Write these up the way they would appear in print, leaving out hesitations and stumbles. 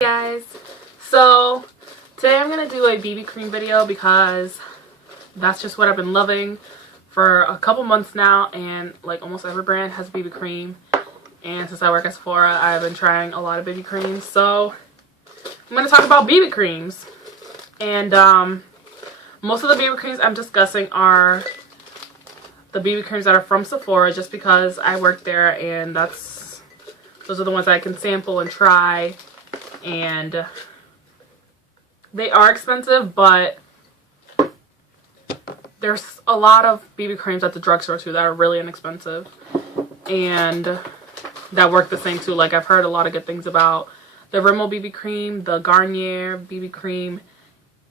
Guys, so today I'm gonna do a BB cream video because that's just what I've been loving for a couple months now, and like almost every brand has BB cream, and since I work at Sephora I've been trying a lot of BB creams. So I'm gonna talk about BB creams, and most of the BB creams I'm discussing are the BB creams that are from Sephora, just because I work there and those are the ones I can sample and try. And they are expensive, but there's a lot of BB creams at the drugstore too that are really inexpensive and that work the same too. Like, I've heard a lot of good things about the Rimmel BB cream, the Garnier BB cream,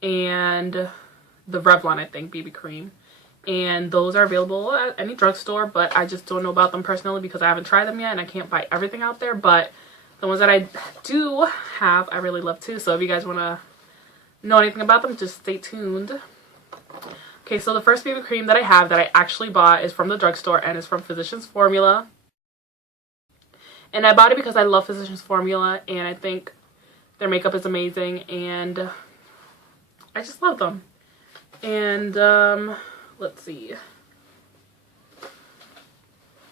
and the Revlon, I think, BB cream. And those are available at any drugstore, but I just don't know about them personally because I haven't tried them yet and I can't buy everything out there. But the ones that I do have, I really love too. So if you guys want to know anything about them, just stay tuned. Okay, so the first BB cream that I have that I actually bought is from the drugstore, and it's from Physicians Formula. And I bought it because I love Physicians Formula, and I think their makeup is amazing, and I just love them. And let's see.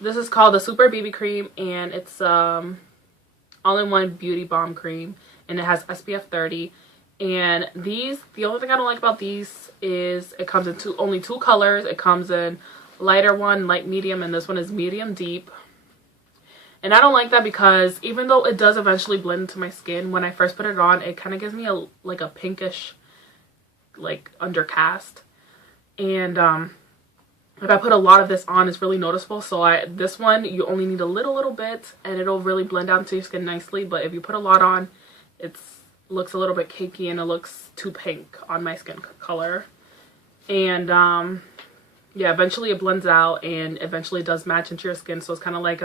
This is called the Super BB Cream, and it's all-in-one beauty balm cream, and it has SPF 30. And the only thing I don't like about these is it comes in only two colors. It comes in lighter one, light medium, and this one is medium deep. And I don't like that because even though it does eventually blend into my skin, when I first put it on, it kind of gives me a pinkish like undercast. And if I put a lot of this on, it's really noticeable. So this one, you only need a little bit and it'll really blend out into your skin nicely. But if you put a lot on, it looks a little bit cakey and it looks too pink on my skin color. And yeah, eventually it blends out and eventually it does match into your skin. So it's kind of like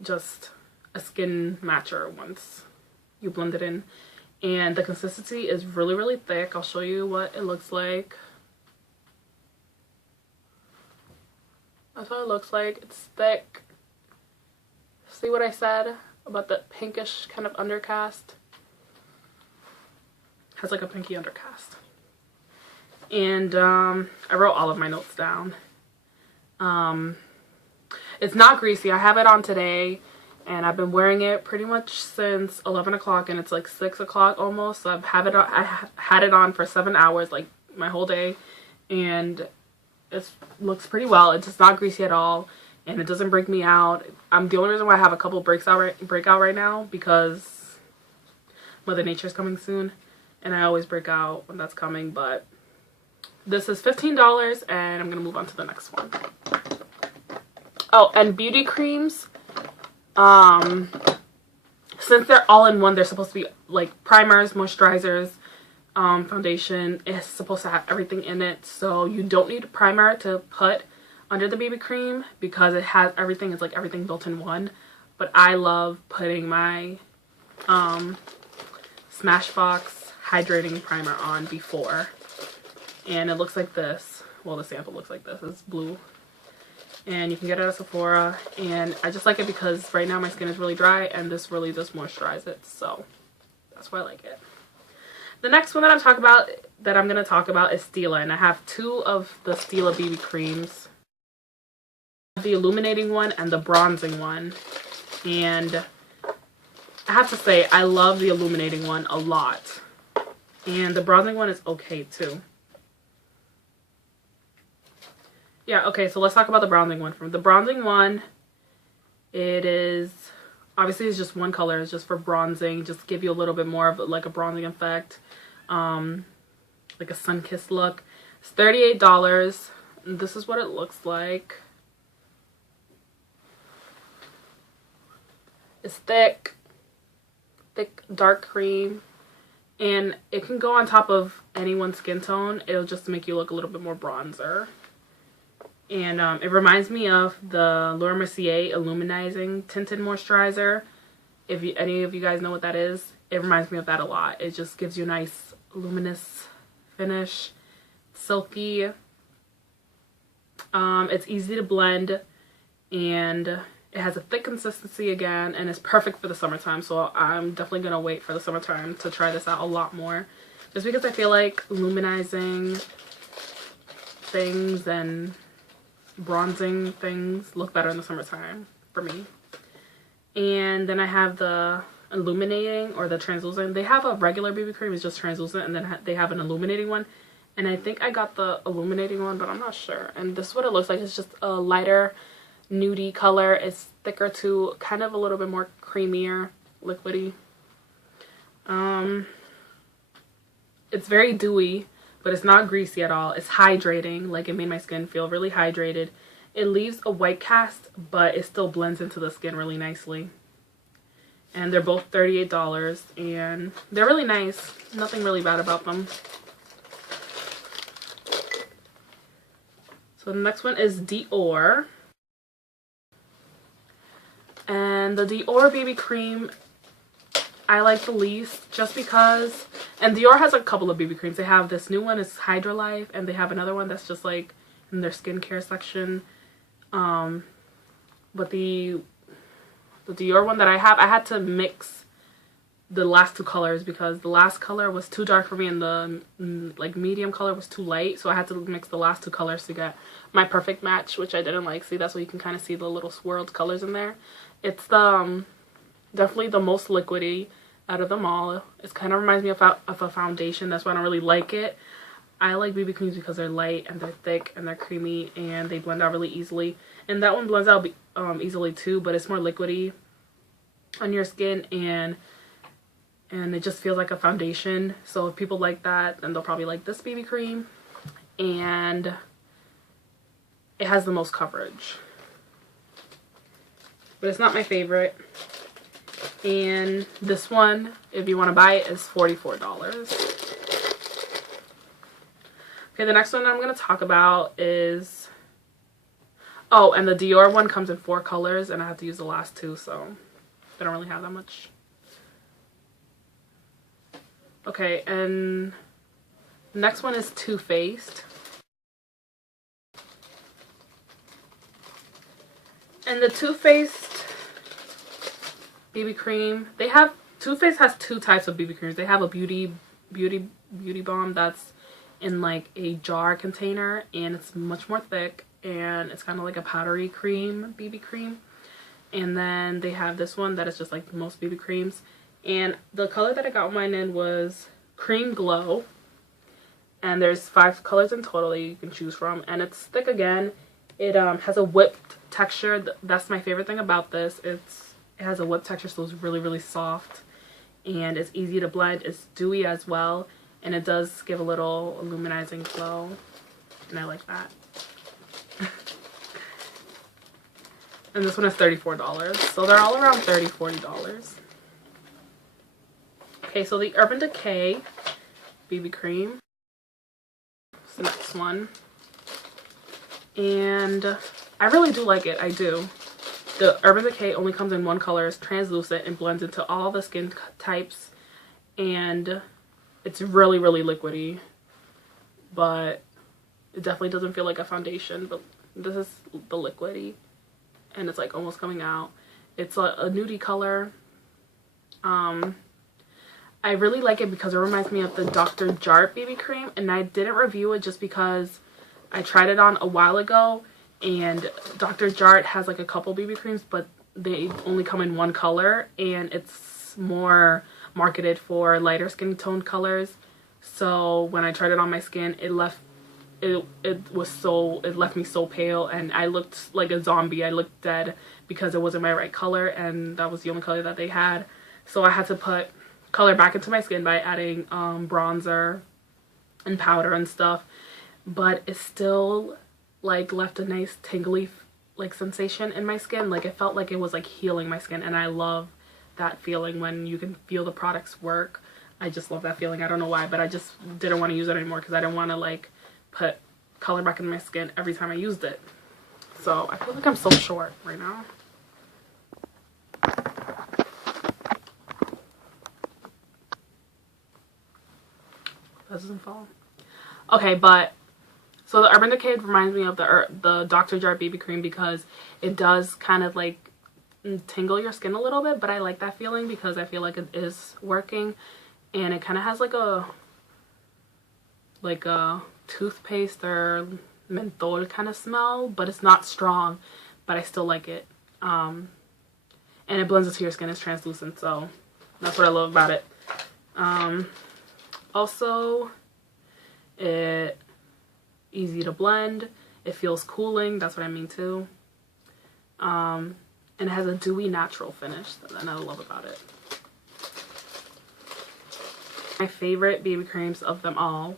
just a skin matcher once you blend it in. And the consistency is really thick. I'll show you what it looks like. That's what it looks like. It's thick. See what I said about the pinkish kind of undercast? Has like a pinky undercast. And I wrote all of my notes down. It's not greasy. I have it on today and I've been wearing it pretty much since 11 o'clock and it's like 6 o'clock almost. So I had it on for 7 hours, like my whole day, and it looks pretty well. It's just not greasy at all, and it doesn't break me out. The only reason why I have a couple breakout right now because Mother Nature's coming soon, and I always break out when that's coming. But this is $15, and I'm gonna move on to the next one. Oh, and beauty creams. Since they're all in one, they're supposed to be like primers, moisturizers, foundation. Is supposed to have everything in it, so you don't need a primer to put under the BB cream because it has everything. It's like everything built in one. But I love putting my Smashbox hydrating primer on before, and it looks like this. Well, the sample looks like this. It's blue, and you can get it at Sephora, and I just like it because right now my skin is really dry and this really does moisturize it, so that's why I like it. The next one that I'm going to talk about is Stila, and I have two of the Stila BB creams. The illuminating one and the bronzing one. And I have to say, I love the illuminating one a lot. And the bronzing one is okay too. Yeah, okay, so let's talk about the bronzing one. From the bronzing one, it is, obviously it's just one color. It's just for bronzing, just to give you a little bit more of like a bronzing effect. Like a sun-kissed look. It's $38. This is what it looks like. It's thick, dark cream, and it can go on top of anyone's skin tone. It'll just make you look a little bit more bronzer. And it reminds me of the Laura Mercier Illuminizing Tinted Moisturizer. If any of you guys know what that is, it reminds me of that a lot. It just gives you a nice luminous finish, silky. It's easy to blend, and It has a thick consistency again, and it's perfect for the summertime. So I'm definitely going to wait for the summertime to try this out a lot more. Just because I feel like luminizing things and bronzing things look better in the summertime for me. And then I have the illuminating or the translucent. They have a regular BB cream, it's just translucent, and then they have an illuminating one. And I think I got the illuminating one, but I'm not sure. And this is what it looks like. It's just a lighter nudie color. It's thicker too, kind of a little bit more creamier, liquidy. It's very dewy, but it's not greasy at all. It's hydrating, like it made my skin feel really hydrated. It leaves a white cast, but it still blends into the skin really nicely. And they're both $38, and they're really nice. Nothing really bad about them. So the next one is Dior. And the Dior BB cream I like the least, just because, and Dior has a couple of BB creams. They have this new one, it's Hydra Life, and they have another one that's just like in their skincare section. But the Dior one that I have, I had to mix the last two colors because the last color was too dark for me and the like medium color was too light, so I had to mix the last two colors to get my perfect match, which I didn't like. See, that's why you can kind of see the little swirled colors in there. It's the definitely the most liquidy out of them all. It kind of reminds me of a foundation. That's why I don't really like it. I like BB creams because they're light and they're thick and they're creamy and they blend out really easily. And that one blends out easily too, but it's more liquidy on your skin and it just feels like a foundation. So if people like that, then they'll probably like this BB cream. And it has the most coverage. But it's not my favorite. And this one, if you want to buy it, is $44. Okay, the next one I'm going to talk about is... Oh, and the Dior one comes in 4 colors, and I have to use the last 2, so they don't really have that much. Okay, and the next one is Too Faced. And the Too Faced BB cream, they have, Too Faced has 2 types of BB creams. They have a beauty balm that's in like a jar container, and it's much more thick, and it's kind of like a powdery cream BB cream. And then they have this one that is just like most BB creams. And the color that I got mine in was Cream Glow. And there's 5 colors in total that you can choose from. And it's thick again. It has a whipped texture. That's my favorite thing about this. It has a whipped texture, so it's really, really soft. And it's easy to blend. It's dewy as well. And it does give a little illuminizing glow. And I like that. And this one is $34. So they're all around $30, $40. Okay, so the Urban Decay BB cream. It's the next one. And I really do like it. I do. The Urban Decay only comes in 1 color. It's translucent and blends into all the skin types. And it's really, really liquidy. But it definitely doesn't feel like a foundation. But this is the liquidy. And it's like almost coming out. It's a nudie color. I really like it because it reminds me of the Dr. Jart BB cream. And I didn't review it just because I tried it on a while ago. And Dr. Jart has like a couple BB creams, but they only come in 1 color. And it's more marketed for lighter skin tone colors. So when I tried it on my skin, it left me so pale, and I looked like a zombie. I looked dead because it wasn't my right color, and that was the only color that they had. So I had to put color back into my skin by adding bronzer and powder and stuff. But it still like left a nice tingly like sensation in my skin. Like it felt like it was like healing my skin, and I love that feeling when you can feel the products work. I just love that feeling. I don't know why, but I just didn't want to use it anymore because I didn't want to like put color back in my skin every time I used it. So I feel like I'm so short right now. That doesn't fall. Okay, but so the Urban Decay reminds me of the Dr. Jart BB cream because it does kind of like tingle your skin a little bit, but I like that feeling because I feel like it is working, and it kind of has like a toothpaste or menthol kind of smell, but it's not strong, but I still like it. And it blends into your skin. It's translucent, so that's what I love about it. Also, it easy to blend. It feels cooling. That's what I mean too. And it has a dewy natural finish that I love about it. My favorite BB creams of them all,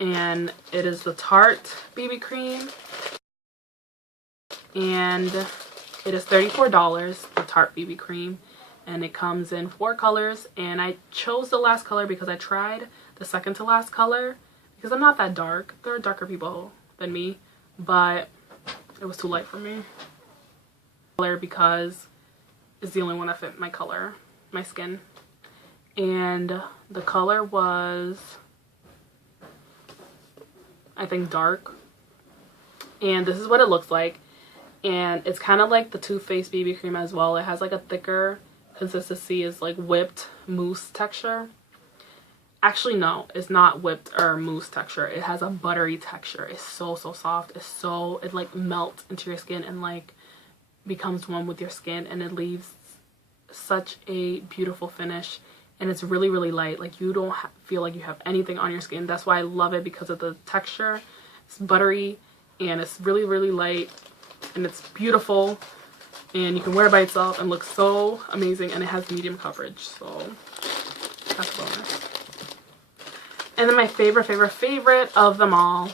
and it is the Tarte BB cream, and it is $34, the Tarte BB cream, and it comes in 4 colors, and I chose the last color because I tried the second to last color because I'm not that dark. There are darker people than me, but it was too light for me. Color because it's the only one that fit my color, my skin, and the color was, I think, dark, and this is what it looks like. And it's kind of like the Too Faced BB cream as well. It has like a thicker consistency. It's like whipped mousse texture. Actually, no, it's not whipped or mousse texture. It has a buttery texture. It's so soft. It like melts into your skin and like becomes one with your skin, and it leaves such a beautiful finish. And it's really light. Like, you don't feel like you have anything on your skin. That's why I love it, because of the texture. It's buttery and it's really light. And it's beautiful, and you can wear it by itself and look so amazing, and it has medium coverage, so that's a bonus. And then my favorite of them all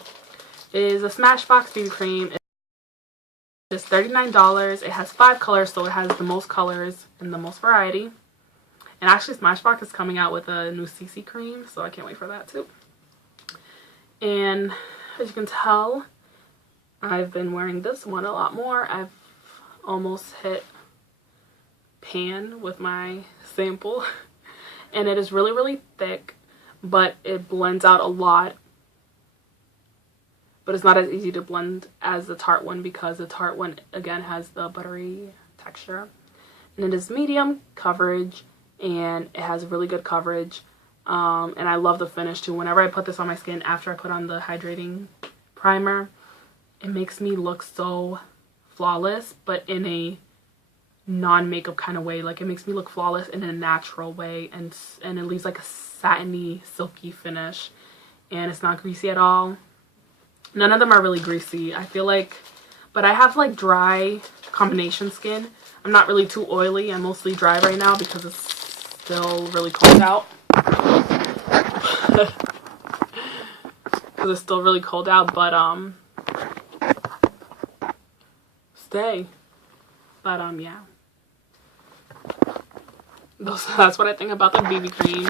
is a Smashbox BB cream. It's $39. It has 5 colors, so it has the most colors and the most variety. And actually, Smashbox is coming out with a new CC cream, so I can't wait for that too. And as you can tell, I've been wearing this one a lot more. I've almost hit pan with my sample. And it is really thick, but it blends out a lot. But it's not as easy to blend as the Tarte one, because the Tarte one, again, has the buttery texture. And it is medium coverage, and it has really good coverage. And I love the finish too. Whenever I put this on my skin after I put on the hydrating primer, it makes me look so flawless, but in a non-makeup kind of way. Like, it makes me look flawless in a natural way, and it leaves like a satiny, silky finish, and it's not greasy at all. None of them are really greasy, I feel like, but I have like dry combination skin. I'm not really too oily. I'm mostly dry right now because it's still really cold out. Because it's still really cold out, but yeah, that's what I think about the BB creams.